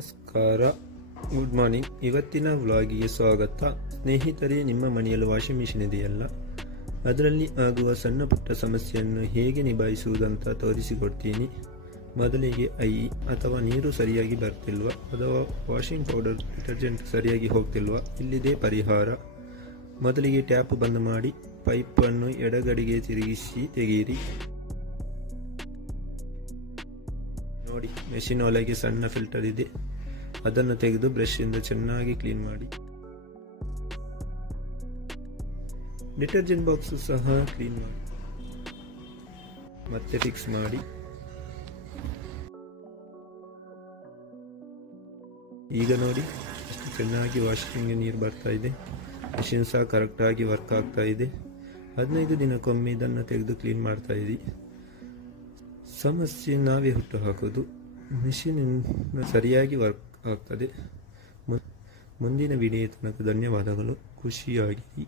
ನಮಸ್ಕಾರ, good morning. ಇವತ್ತಿನ ವ್ಲಾಗಿಗೆ ಸ್ವಾಗತ. ಸ್ನೇಹಿತರೆ, ನಿಮ್ಮ ಮನೆಯಲ್ಲಿ ವಾಷಿಂಗ್ ಮಿಷಿನ್ ಇದೆಯಲ್ಲ, ಅದರಲ್ಲಿ ಆಗುವ ಸಣ್ಣ ಪುಟ್ಟ ಸಮಸ್ಯೆಯನ್ನು ಹೇಗೆ ನಿಭಾಯಿಸುವುದಂತ ತೋರಿಸಿಕೊಡ್ತೀನಿ. ಮೊದಲಿಗೆ ಅಥವಾ ನೀರು ಸರಿಯಾಗಿ ಬರ್ತಿಲ್ವಾ, ಅಥವಾ ವಾಷಿಂಗ್ ಪೌಡರ್ ಡಿಟರ್ಜೆಂಟ್ ಸರಿಯಾಗಿ ಹೋಗ್ತಿಲ್ವಾ, ಇಲ್ಲಿದೆ ಪರಿಹಾರ. ಮೊದಲಿಗೆ ಟ್ಯಾಪ್ ಬಂದ್ ಮಾಡಿ ಪೈಪನ್ನು ಎಡಗಡೆಗೆ ತಿರುಗಿಸಿ ತೆಗೆಯಿರಿ. ನೋಡಿ, ಮೆಷಿನ್ ಒಳಗೆ ಸಣ್ಣ ಫಿಲ್ಟರ್ ಇದೆ, ಅದನ್ನು ತೆಗೆದು ಬ್ರಷ್ ಇಂದ ಚೆನ್ನಾಗಿ ಕ್ಲೀನ್ ಮಾಡಿ. ಡಿಟರ್ಜೆಂಟ್ ಬಾಕ್ಸ್ ಸಹ ಕ್ಲೀನ್ ಮಾಡಿ ಮತ್ತೆ ಫಿಕ್ಸ್ ಮಾಡಿ. ಈಗ ನೋಡಿ, ಎಷ್ಟು ಚೆನ್ನಾಗಿ ವಾಷಿಂಗ್ ನೀರು ಬರ್ತಾ ಇದೆ. ಮೆಷಿನ್ ಸಹ ಕರೆಕ್ಟಾಗಿ ವರ್ಕ್ ಆಗ್ತಾ ಇದೆ. 15 ದಿನಕ್ಕೊಮ್ಮೆ ಇದನ್ನು ತೆಗೆದು ಕ್ಲೀನ್ ಮಾಡ್ತಾ ಇದ್ದೀವಿ. ಸಮಸ್ಯೆ ನಾವೇ ಹುಟ್ಟು ಹಾಕೋದು. ಮೆಷಿನ್ ಸರಿಯಾಗಿ ವರ್ಕ್ ಆಗ್ತದೆ. ಮುಂದಿನ ವಿಡಿಯೋ ತನಕ ಧನ್ಯವಾದಗಳು. ಖುಷಿಯಾಗಿ